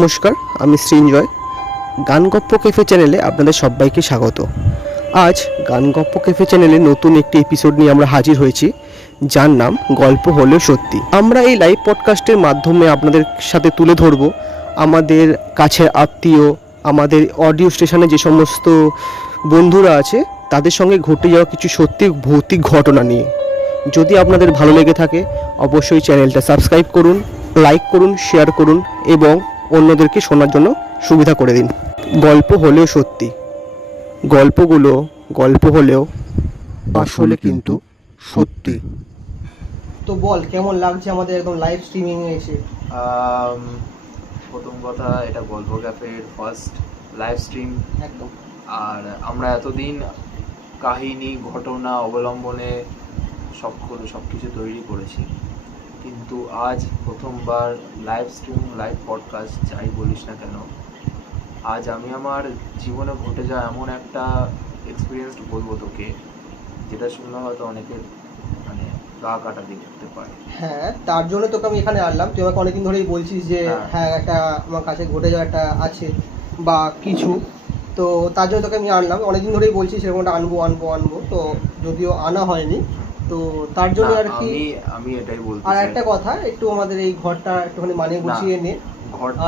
নমস্কার, আমি সৃঞ্জয়। গান গপ্প ক্যাফে চ্যানেলে আপনাদের সবাইকে স্বাগত। আজ গান গপ্প ক্যাফে চ্যানেলে নতুন একটি এপিসোড নিয়ে আমরা হাজির হয়েছি, যার নাম গল্প হলেও সত্যি। আমরা এই লাইভ পডকাস্টের মাধ্যমে আপনাদের সাথে তুলে ধরব আমাদের কাছের আত্মীয়, আমাদের অডিও স্টেশনে যে সমস্ত বন্ধুরা আছে তাদের সঙ্গে ঘটে যাওয়া কিছু সত্যি ভৌতিক ঘটনা নিয়ে। যদি আপনাদের ভালো লেগে থাকে অবশ্যই চ্যানেলটা সাবস্ক্রাইব করুন, লাইক করুন, শেয়ার করুন এবং অন্যদেরকে শোনার জন্য সুবিধা করে দিন। গল্প হলেও সত্যি, গল্পগুলো গল্প হলেও আসলে কিন্তু সত্যি। তো বল, কেমন লাগছে আমাদের একদম লাইভ স্ট্রিমিং এসে? প্রথম কথা, এটা গল্প ক্যাফের ফার্স্ট লাইভ স্ট্রিম। একদম। আর আমরা এতদিন কাহিনী ঘটনা অবলম্বনে সব কিছু তৈরি করেছি, কিন্তু আজ প্রথমবার লাইভ স্ট্রিম, লাইভ পডকাস্ট যাই বলিস না কেন, আজ আমি আমার জীবনে ঘটে যাওয়া এমন একটা এক্সপিরিয়েন্স বলবো তোকে, যেটা শুনলে হয়তো অনেকের মানে গা কাটা দিয়ে উঠতে পারে। হ্যাঁ, তার জন্য তোকে আমি এখানে আনলাম। তুই আমাকে অনেকদিন ধরেই বলছিস যে হ্যাঁ একটা আমার কাছে ঘটে যাওয়া একটা আছে বা কিছু, তো তার জন্য তোকে আমি আনলাম। অনেকদিন ধরেই বলছিস সেরকমটা আনবো আনবো আনবো, তো যদিও আনা হয়নি, তো তার জন্য আর কি আমি এটাই বলতে আর একটা কথা, একটু আমাদের এই ঘরটা একটুখানি মানিয়ে গুছিয়ে নে। ঘরটা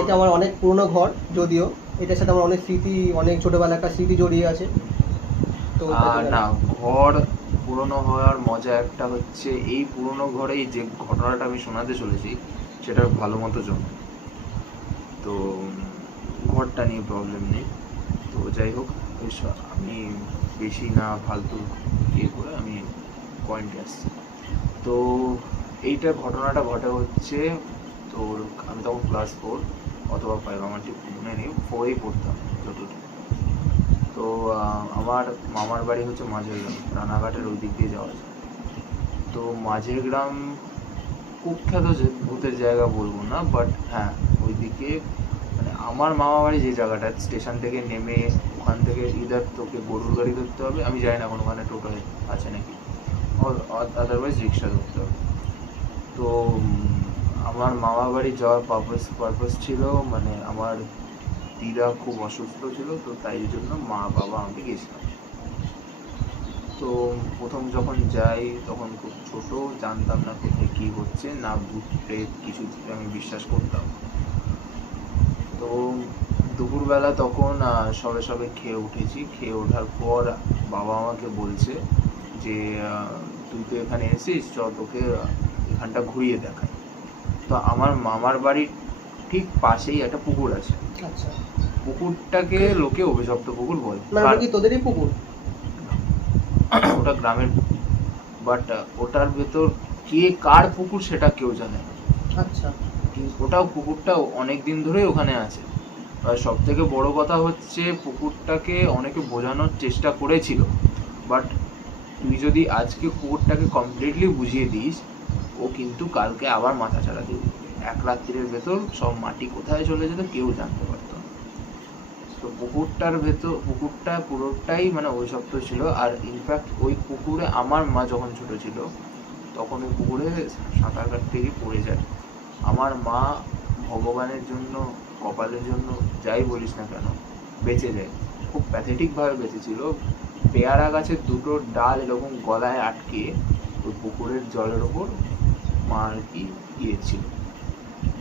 এটা আমার অনেক পুরনো ঘর, যদিও এটার সাথে আমার অনেক স্মৃতি, অনেক ছোটবেলার একটা স্মৃতি জড়িয়ে আছে। তো না, ঘর পুরনো হওয়ার মজা একটা হচ্ছে এই পুরনো ঘরেই যে ঘটনাটা আমি শোনাতে চলেছি সেটার ভালো মতো জন্য, তো ঘরটা নিয়ে প্রবলেম নেই। তো যাই হোক, আমি বেশি না ফালতু ইয়ে করে আমি পয়েন্টে আসছি। তো এইটা ঘটনাটা ঘটে হচ্ছে তোর, আমি তখন ক্লাস 4 অথবা 5, আমার ঠিক মনে নেই, 4এই পড়তাম যতটুকু। তো আমার মামার বাড়ি হচ্ছে মাঝের গ্রাম, রানাঘাটের ওই দিক দিয়ে যাওয়া যায়। তো মাঝের গ্রাম কুখ্যাত যে ভূতের জায়গা বলবো না, বাট হ্যাঁ ওই দিকে মানে আমার মামা বাড়ি যে জায়গাটা, স্টেশন থেকে নেমে ওখান থেকে ইদার তোকে গরুর গাড়ি ধরতে হবে, আমি জানি না এখন ওখানে টোটো আছে নাকি, আদারওয়াইজ রিক্সা ধরতে হবে। তো আমার মামা বাড়ি যাওয়ার পারপাস ছিল, মানে আমার দিদা খুব অসুস্থ ছিল, তো তাই জন্য মা বাবা আমি গেছিলাম। তো প্রথম যখন যাই তখন খুব ছোট, জানতাম না কোথায় কী হচ্ছে, না ভূত প্রেত কিছু আমি বিশ্বাস করতাম। তো দুপুরবেলা তখন সবে সবে খেয়ে উঠেছি, খেয়ে ওঠার পর বাবা আমাকে বলছে যে তুই তো এখানে এসেছিস, চ তোকে এখানটা ঘুরিয়ে দেখায়। তো আমার মামার বাড়ির ঠিক পাশেই একটা পুকুর আছে। আচ্ছা। পুকুরটাকে লোকে অভিশপ্ত পুকুর বলে। মানে কি তোদেরই পুকুর? ওটা গ্রামের পুকুর, বাট ওটার ভেতর কে কার পুকুর সেটা কেউ জানে না। আচ্ছা। ওটাও পুকুরটাও অনেক দিন ধরেই ওখানে আছে। আর সব থেকে বড় কথা হচ্ছে পুকুরটাকে অনেকে বোঝানোর চেষ্টা করেছিল, বাট তুই যদি আজকে পুকুরটাকে কমপ্লিটলি বুঝিয়ে দিস, ও কিন্তু কালকে আবার মাথা ছাড়া দিয়ে দিবে। এক রাত্রির ভেতর সব মাটি কোথায় চলে যেত কেউ জানতে পারত না। তো পুকুরটা পুরোটাই মানে অভিশপ্ত ছিল। আর ইনফ্যাক্ট ওই পুকুরে আমার মা যখন ছোট ছিল তখন ওই পুকুরে সাঁতার কাটতে গিয়ে পড়ে যায়। আমার মা ভগবানের জন্য, কপালের জন্য, যাই বলিস না কেন, বেঁচে যায়। খুব প্যাথেটিকভাবে বেঁচেছিল। পেয়ারা গাছের দুটো ডাল এরকম গলায় আটকে ওই পুকুরের জলের ওপর মা আর কি গিয়েছিল।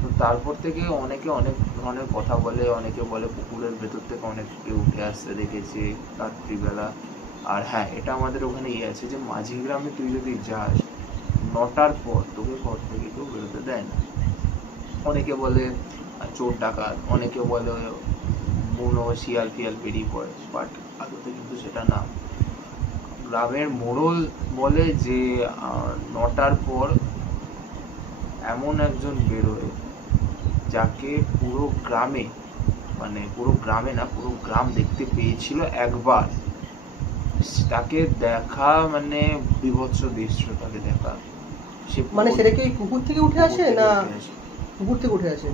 তো তারপর থেকে অনেকে অনেক ধরনের কথা বলে, অনেকে বলে পুকুরের ভেতর থেকে অনেক কেউ উঠে আসতে দেখেছে রাত্রিবেলা। আর হ্যাঁ, এটা আমাদের ওখানে আছে যে মাঝি গ্রামে তুই যদি যাস 9টার পর তোকে ঘর থেকে কেউ বেরোতে দেয় না। অনেকে বলে চোর ডাকাত, অনেকে বলে বুনো শিয়াল ফিয়াল বেরিয়ে পড়ে, বাট আদতে কিন্তু সেটা না। গ্রামের মোড়ল বলে যে 9টার পর এমন একজন বেরোয় যাকে পুরো গ্রামে, মানে পুরো গ্রামে না, পুরো গ্রাম দেখতে পেয়েছিল একবার। তাকে দেখা মানে বিভৎস দৃশ্য, তাকে দেখা। সে মানে সেটা কি পুকুর থেকে উঠে আসে না পুকুর থেকে উঠে আসে?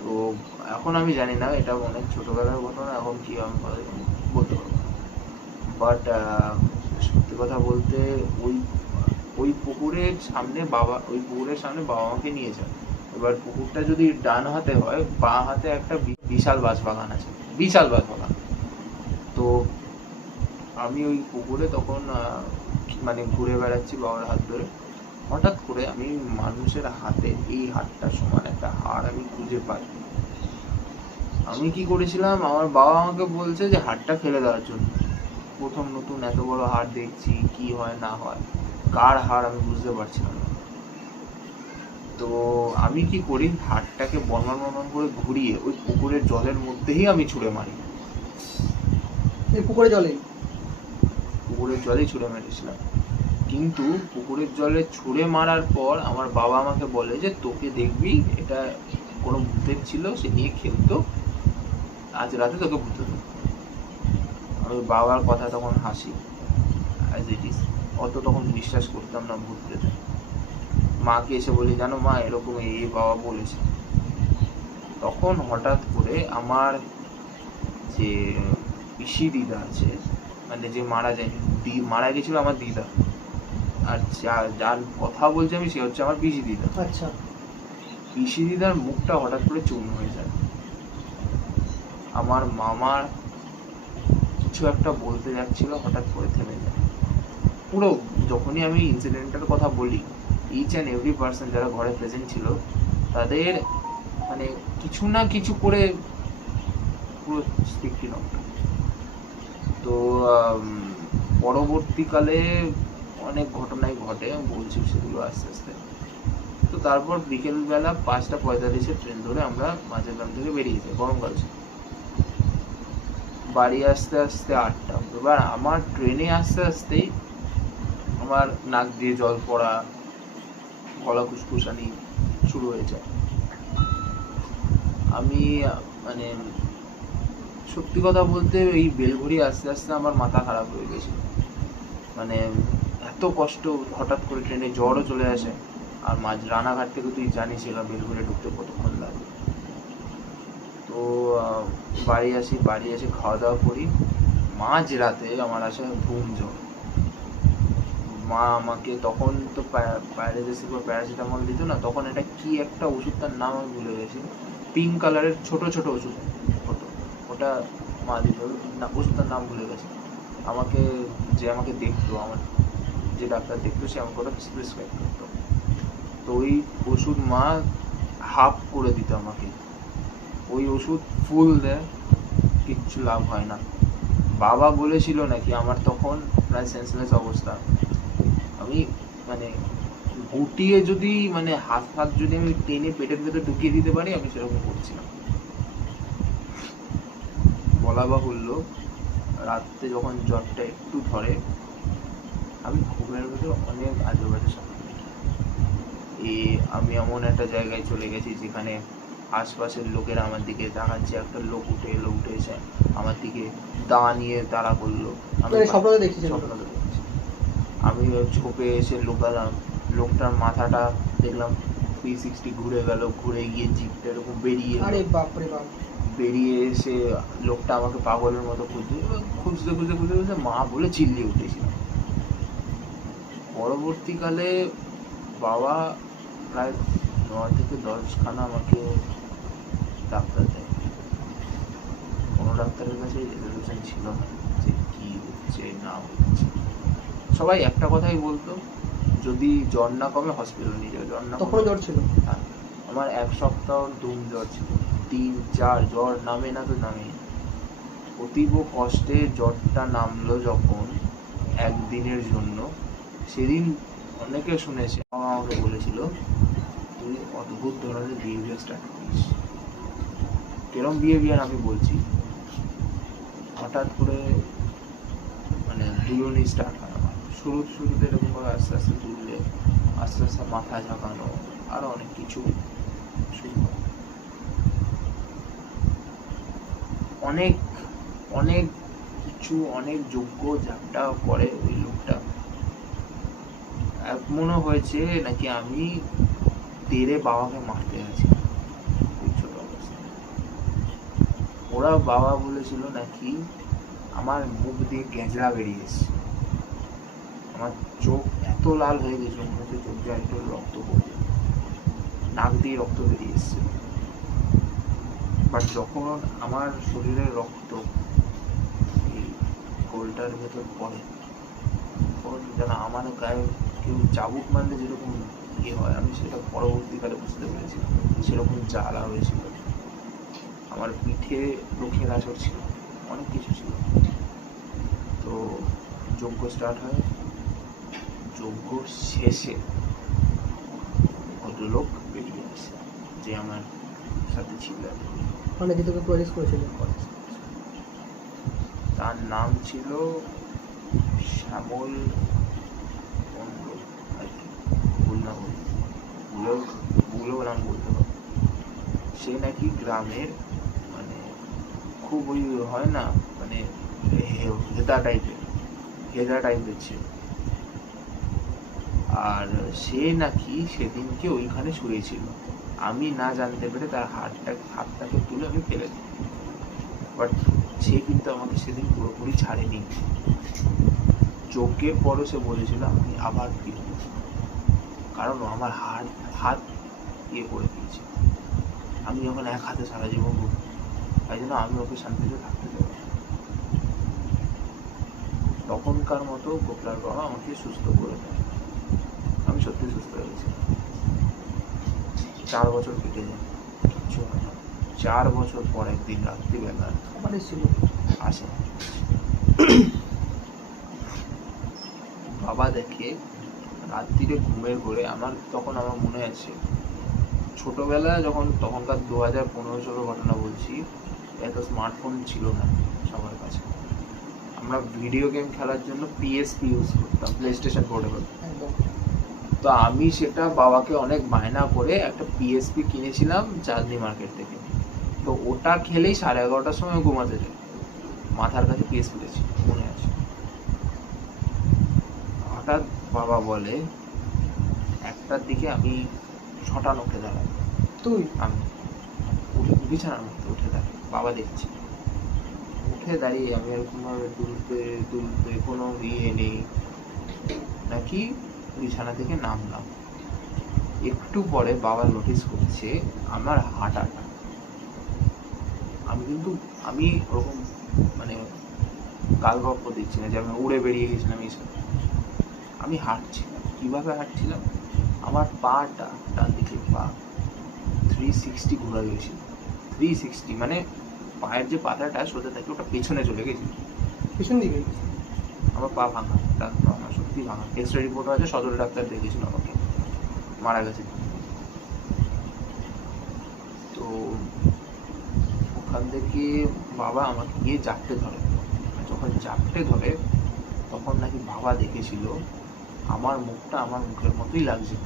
তো এখন আমি জানি না, এটা অনেক ছোটবেলার ঘটনা, এখন কি আমি বলতে পারবো। বাট সত্যি কথা বলতে ওই পুকুরের সামনে বাবা মাকে নিয়ে যায়। এবার পুকুরটা যদি ডান হাতে হয়, বাঁ হাতে একটা বিশাল বাঁশবাগান আছে, বিশাল বাঁশবাগান। তো আমি ওই পুকুরে তখন মানে ঘুরে বেড়াচ্ছি বাবার হাত ধরে। হঠাৎ করে আমি মানুষের হাতে এই হাড়টার সমান একটা হাড় আমি খুঁজে পাই। আমি কি করেছিলাম, আমার বাবা আমাকে বলছে যে হাড়টা ফেলে দেওয়ার জন্য। প্রথম নতুন এত বড় হাড় দেখছি, কি হয় না হয়, কার হাড় আমি বুঝতে পারছিলাম না। তো আমি কি করি, হাড়টাকে বনমান বনমান করে ঘুরিয়ে ওই পুকুরের জলের মধ্যেই আমি ছুঁড়ে মারি। পুকুরে জলে? পুকুরের জলেই ছুঁড়ে মেরেছিলাম। কিন্তু পুকুরের জলে ছুঁড়ে মারার পর আমার বাবা আমাকে বলে যে তোকে দেখবি এটা কোনো ভূতের ছিল, সে নিয়ে খেলতো, আজ রাতে তোকে ভূতে দেবো। আমি বাবার কথা তখন হাসি, অ্যাজ ইট ইজ, অত তখন বিশ্বাস করতাম না ভূত পেতে। মাকে এসে বলি, জানো মা এরকম এই বাবা বলেছে। তখন হঠাৎ করে আমার যে পিসি দিদা আছে, মানে যে মারা যায়নি, মারা গেছিল আমার দিদা, আর যার কথা বলছি আমি সে হচ্ছে আমার পিসি দিদা। আচ্ছা। পিসি দিদার মুখটা হঠাৎ করে চূর্ণ হয়ে যায়। আমার মামার কিছু একটা বলতে যাচ্ছিল, হঠাৎ করে থেমে যায়। পুরো যখনই আমি ইনসিডেন্টের কথা বলি, ইচ অ্যান্ড এভরি পার্সন যারা ঘরে প্রেজেন্ট ছিল তাদের মানে কিছু না কিছু করে পুরো স্টিকি নক। তো পরবর্তীকালে অনেক ঘটনাই ঘটে, বলছি সেগুলো আস্তে আস্তে। তো তারপর বিকেলবেলা 5:45 ট্রেন ধরে আমরা মাঝেরগ্রাম থেকে বেরিয়ে যাই, গরমকাল ছিল। বাড়ি আসতে আসতে 8টা। এবার আমার ট্রেনে আসতে আসতেই আমার নাক দিয়ে জল পড়া, গলা খুসখুসানি শুরু হয়ে যায়। আমি মানে সত্যি কথা বলতে এই বেলঘড়ি আসতে আসতে আমার মাথা খারাপ হয়ে গেছিল। মানে এত কষ্ট, হঠাৎ করে ট্রেনে জ্বরও চলে আসে। আর রানাঘাট থেকে তুই জানিস এলাম বেলঘড়ি ঢুকতে কতক্ষণ লাগে। তো বাড়ি এসে খাওয়া দাওয়া করি। মাঝ রাতে আমার আসে ঘুম জ্বর। মা আমাকে তখন তো প্যারাসিটামল দিত না, তখন এটা কি একটা ওষুধটার নাম আমি ভুলে গেছি, পিঙ্ক কালারের ছোট ছোট ওষুধ হতো, ওটা মা দিত না, ওষুধটার নাম ভুলে গেছে। আমাকে দেখতো, আমার যে ডাক্তার দেখতো সে আমাকে ওটা প্রেসক্রাইব করতো। তো ওই ওষুধ মা হাফ করে দিত আমাকে। ওই ওষুধ ফুল দেয়, কিচ্ছু লাভ হয় না। বাবা বলেছিল নাকি আমার তখন প্রায় সেন্সলেস অবস্থা, আমি মানে গুটিয়ে যদি মানে হাত যদি আমি টেনে পেটের ভেতর ঢুকিয়ে দিতে পারি, আমি সেরকম করছিলাম। বলা বাহুল্য, রাত্রে যখন জ্বরটা একটু ধরে, আমি ঘুমের ভেতর অনেক আজে বাজে স্বপ্ন দেখি। আমি এমন একটা জায়গায় চলে গেছি যেখানে আশপাশের লোকেরা আমার দিকে তাকাচ্ছে, একটা লোক উঠে এসে আমার দিকে দা নিয়ে তাড়া করলো। আমি স্বপ্নটা দেখছি। আমি ঝোপে এসে লুকালাম, লোকটার মাথাটা দেখলাম 360 ঘুরে গেল, ঘুরে গিয়ে জিপটা এরকম বেরিয়ে বেরিয়ে এসে লোকটা আমাকে পাগলের মতো খুঁজতে মা বলে চিল্লিয়ে উঠেছিল। পরবর্তীকালে বাবা প্রায় 9 থেকে 10 খানা আমাকে ডাক্তার দেয়। কোনো ডাক্তারের কাছে রেজলিউশন ছিল না যে কি হচ্ছে না হচ্ছে। সবাই একটা কথাই বলতো, যদি জ্বর না কমে হসপিটাল নিয়ে যাবে। জ্বর না কমে জ্বর ছিল, হ্যাঁ আমার 1 সপ্তাহ ধুম জ্বর ছিল, 3-4 জ্বর নামে না তো নামে। অতীব কষ্টে জ্বরটা নামলো যখন একদিনের জন্য, সেদিন অনেকে শুনেছে, আমাকে বলেছিল তুই অদ্ভুত ধরনের বিহেভিয়ার স্টার্ট করিস। কেরম বিহেভিয়ার আমি বলছি, হঠাৎ করে মানে দুলনি স্টার্ট হয় আমার। শুরুতে এরকম করে আস্তে আস্তে তুললে, আস্তে আস্তে মাথা ঝাঁকানো, আরো অনেক কিছু শুরু হয়। অনেক অনেক কিছু, অনেক যোগ্য যাটা করে ওই লোকটা। মনে হয়েছে নাকি আমি তেরে বাবাকে মারতে আছি ছোট অবস্থায়। ওরা বাবা বলেছিল নাকি আমার মুখ দিয়ে গেঁজা বেরিয়েছে, আমার চোখ এত লাল হয়ে গেছিল মনে হচ্ছে চোখ দিয়ে একটু রক্ত পড়বে। নাক দিয়ে রক্ত বেরিয়ে এসছে। বাট যখন আমার শরীরের রক্ত এই গোলটার ভেতর পড়ে, তখন যেন আমার গায়ে কেউ চাবুক মারলে যেরকম ইয়ে হয়, আমি সেটা পরবর্তীকালে বুঝতে পেরেছি। সেরকম জ্বালা হয়েছিল, আমার পিঠে রোখের আঁচড় ছিল, অনেক কিছু ছিল। তো যজ্ঞ স্টার্ট হয়। যজ্ঞ শেষে ভদ্রলোক বেরিয়ে আসে, যে আমার সাথে ছিল আর কি। মানে যে তোকে প্রজেক্ট করেছিল, তার নাম ছিল শ্যামল মণ্ডল আর কি, ভুল না ভুলেও নাম বলতে পারবো। সে নাকি গ্রামের মানে খুব ওই হয় না, মানে হেদা টাইপের ছিল। আর সে নাকি সেদিনকে ওইখানে শুয়েছিল, আমি না জানতে পেরে তার হাতটাকে তুলে আমি ফেলে দিই। বাট সে কিন্তু আমাকে সেদিন পুরোপুরি ছাড়েনি। যজ্ঞের পরও সে বলেছিল আমি আবার ফিরব, কারণ আমার হাত ইয়ে করে দিয়েছে। আমি যখন এক হাতে সারা জীবন ঘুরব, তাই জন্য আমি ওকে শান্তিতে থাকতে দেবো। তখনকার মতো গোপলার বাবা আমাকে সুস্থ করে দেয়। আমি সত্যি সুস্থ হয়ে গেছি। 4 বছর কেটে যায়, কিচ্ছু হয় না। 4 বছর পর একদিন রাত্রিবেলা আসে, বাবা দেখে রাত্রিরে ঘুমের ঘোরে। আমার মনে আছে ছোটবেলায় যখন, তখনকার 2015-16 ঘটনা বলছি, এত স্মার্টফোন ছিল না সবার কাছে। আমরা ভিডিও গেম খেলার জন্য পিএসপি ইউজ করতাম, প্লে স্টেশন পোর্টেবল। তো আমি সেটা বাবাকে অনেক বায়না করে একটা পিএসপি কিনেছিলাম চাঁদনি মার্কেট থেকে। তো ওটা খেলেই 11:30টার সময় ঘুমাতে যাই, মাথার কাছে পিএসপি ছিল, মনে আছে। হঠাৎ বাবা বলে, 1টার দিকে আমি ছটান উঠে দাঁড়াই, আমি বিছানার মধ্যে উঠে দাঁড়াই, বাবা দেখছি। উঠে দাঁড়িয়ে আমি এরকম ভাবে দুলতে কোনো ইয়ে নেই নাকি বিছানা থেকে নামলাম। একটু পরে বাবা নোটিস করছে আমার হাঁটাটা। আমি ওরকম মানে গালগপ্প দিচ্ছি না যে আমি উড়ে বেরিয়ে গেছিলাম এইসব। আমি হাঁটছিলাম। কিভাবে হাঁটছিলাম? আমার পাটা, ডান দিকে পা 360 ঘোরা গেছিল। 360 মানে পায়ের যে পাতাটা সোজা থাকে, ওটা পেছনে চলে গেছিল, পিছন দিকে। আমার পা ভাঙা, আমার সত্যি ভাঙা। এক্সরে রিপোর্ট আছে, সদর ডাক্তার দেখেছিল আমাকে, মারা গেছে। তো ওখান থেকে বাবা আমাকে গিয়ে জাপটে ধরে। যখন জাপটে ধরে, তখন নাকি বাবা দেখেছিল আমার মুখটা আমার মুখের মতোই লাগছে,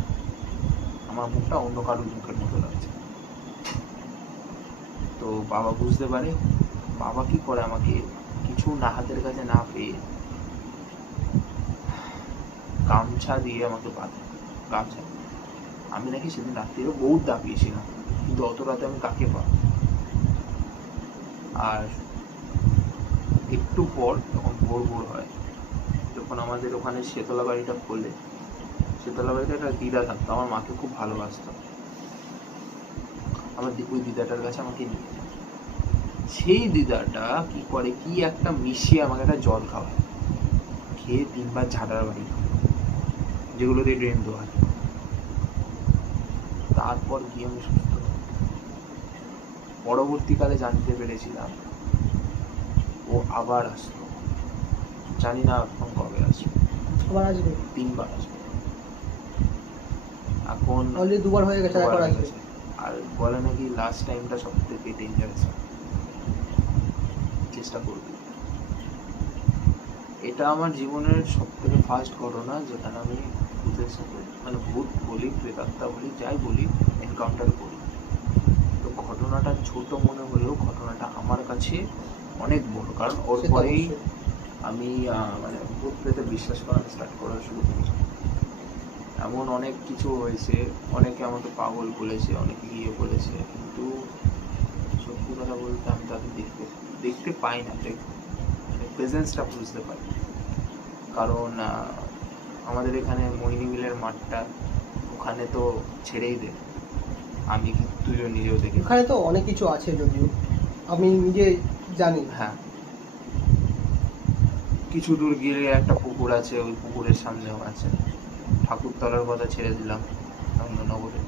আমার মুখটা অন্য কারোর মুখের মতো লাগছে। তো বাবা বুঝতে পারে। বাবা কি করে, আমাকে কিছু না হাতের কাছে না পেয়ে গামছা দিয়ে আমাকে বাঁধে। গামছা, আমি নাকি সেদিন রাত্রিরে বহুত দাপিয়েছিলাম, কিন্তু অত রাতে আমি কাকে পাবো। আর একটু পর যখন ভোর হয়, যখন আমাদের ওখানে শেতলা বাড়িটা খোলে, শেতলা বাড়িতে একটা দিদা থাকতো, আমার মাকে খুব ভালোবাসতো। আমার ওই দিদাটার কাছে আমাকে নিয়ে যায়। সেই দিদাটা কি করে, কি একটা মিশিয়ে আমাকে একটা জল খাওয়ায়, খেয়ে 3বার ঝাঁটার বাড়ি, যেগুলো দিয়ে ড্রেন দেওয়া হয়। তারপর গিয়ে আমি সুস্থ। পরবর্তীকালে জানতে পেরেছিলাম ও আবার আসলো, জানি না এখন কবে আসবে। আবার আসবে? 3বার আসবে। এখন অলরেডি 2বার হয়ে গেছে, আবার আসবে। আর বলে নাকি লাস্ট টাইমটা সব থেকে ডেঞ্জারাস, চেষ্টা করবি। এটা আমার জীবনের সব থেকে ফার্স্ট ঘটনা যেখানে আমি ভূতের সাথে, মানে ভূত বলি, প্রেতাত্মা বলি, যাই বলি, এনকাউন্টার করি। তো ঘটনাটা ছোট মনে হলেও ঘটনাটা আমার কাছে অনেক বড়, কারণ ওর পরেই আমি মানে ভূত প্রেতে বিশ্বাস করা স্টার্ট করা শুরু করেছি। এমন অনেক কিছু হয়েছে, অনেকে আমাকে পাগল বলেছে, অনেকে ইয়ে বলেছে, কিন্তু সত্যি কথা বলতে আমি তাদের দেখতে পাই না, মানে প্রেজেন্সটা বুঝতে পারি। কারণ আমাদের এখানে মোহিনী মিলের মাঠটা, ওখানে তো ছেড়েই দেয়, আমি কি তুইও নিজেও দেখে ওখানে তো অনেক কিছু আছে, যদিও আমি নিজে জানি। হ্যাঁ, কিছু দূর গিয়ে একটা পুকুর আছে, ওই পুকুরের সামনেও আছে। ঠাকুরতলার কথা ছেড়ে দিলাম নন্দনগরে।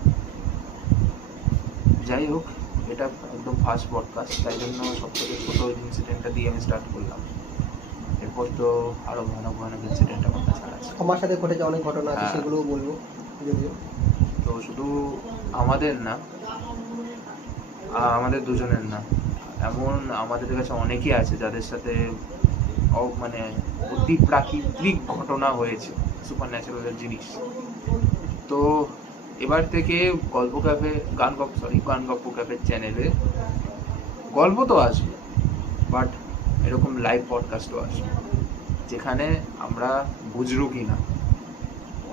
যাই হোক, এটা একদম ফার্স্ট পডকাস্ট, তাই জন্য সব থেকে ছোটো ইনসিডেন্টটা দিয়ে আমি স্টার্ট করলাম। এরপর তো আরও ভয়ানক ভয়ানক ইনসিডেন্ট আমার কাছে আছে। আমার সাথে ঘটেছে অনেক ঘটনা আছে, হ্যাঁ। সেগুলোও বলবো যদিও। তো শুধু আমাদের না, আমাদের দুজনের না, এমন আমাদের কাছে অনেকেই আছে যাদের সাথে মানে অতি প্রাকৃতিক ঘটনা হয়েছে, সুপার ন্যাচারালের জিনিস। তো এবার থেকে গল্প ক্যাফে গান গপ্প ক্যাফের চ্যানেলে গল্প তো আসবে, বাট এরকম লাইভ পডকাস্টও আসবে, যেখানে আমরা বুঝরু কি না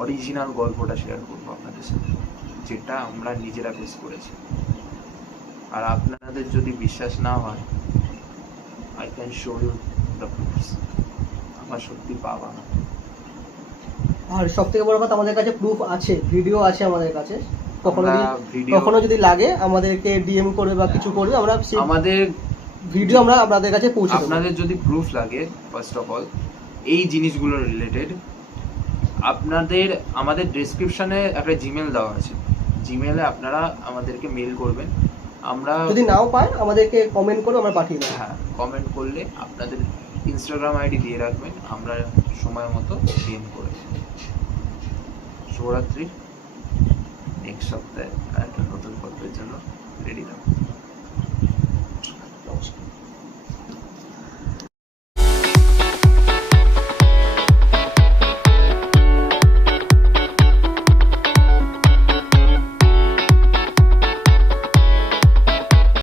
অরিজিনাল গল্পটা শেয়ার করবো আপনাদের সাথে, যেটা আমরা নিজেরা ফেস করেছি। আর আপনাদের যদি বিশ্বাস না হয়, I can show you the proofs. আমার সত্যি পাওয়া না। আর সব থেকে বড় কথা, আমাদের কাছে প্রুফ আছে, ভিডিও আছে আমাদের কাছে। ভিডিও কখনো যদি লাগে আমাদেরকে ডিএম করবে বা কিছু করবে, আমরা আমাদের ভিডিও আমরা আপনাদের কাছে পৌঁছে দেব। আপনাদের যদি প্রুফ লাগে, ফার্স্ট অফ অল এই জিনিসগুলো রিলেটেড, আপনাদের আমাদের ডেসক্রিপশনে একটা জিমেল দেওয়া আছে, জিমেলে আপনারা আমাদেরকে মেল করবেন। আমরা যদি নাও পাই আমাদেরকে কমেন্ট করে আমরা পাঠিয়ে দেবো। হ্যাঁ, কমেন্ট করলে আপনাদের ইনস্টাগ্রাম আইডি দিয়ে রাখবেন, আমরা সময় মতো ডিএম করে দেব। শুভরাত্রি। নেক্সট সপ্তাহে একটা নতুন গল্পের জন্য রেডি থাকুন।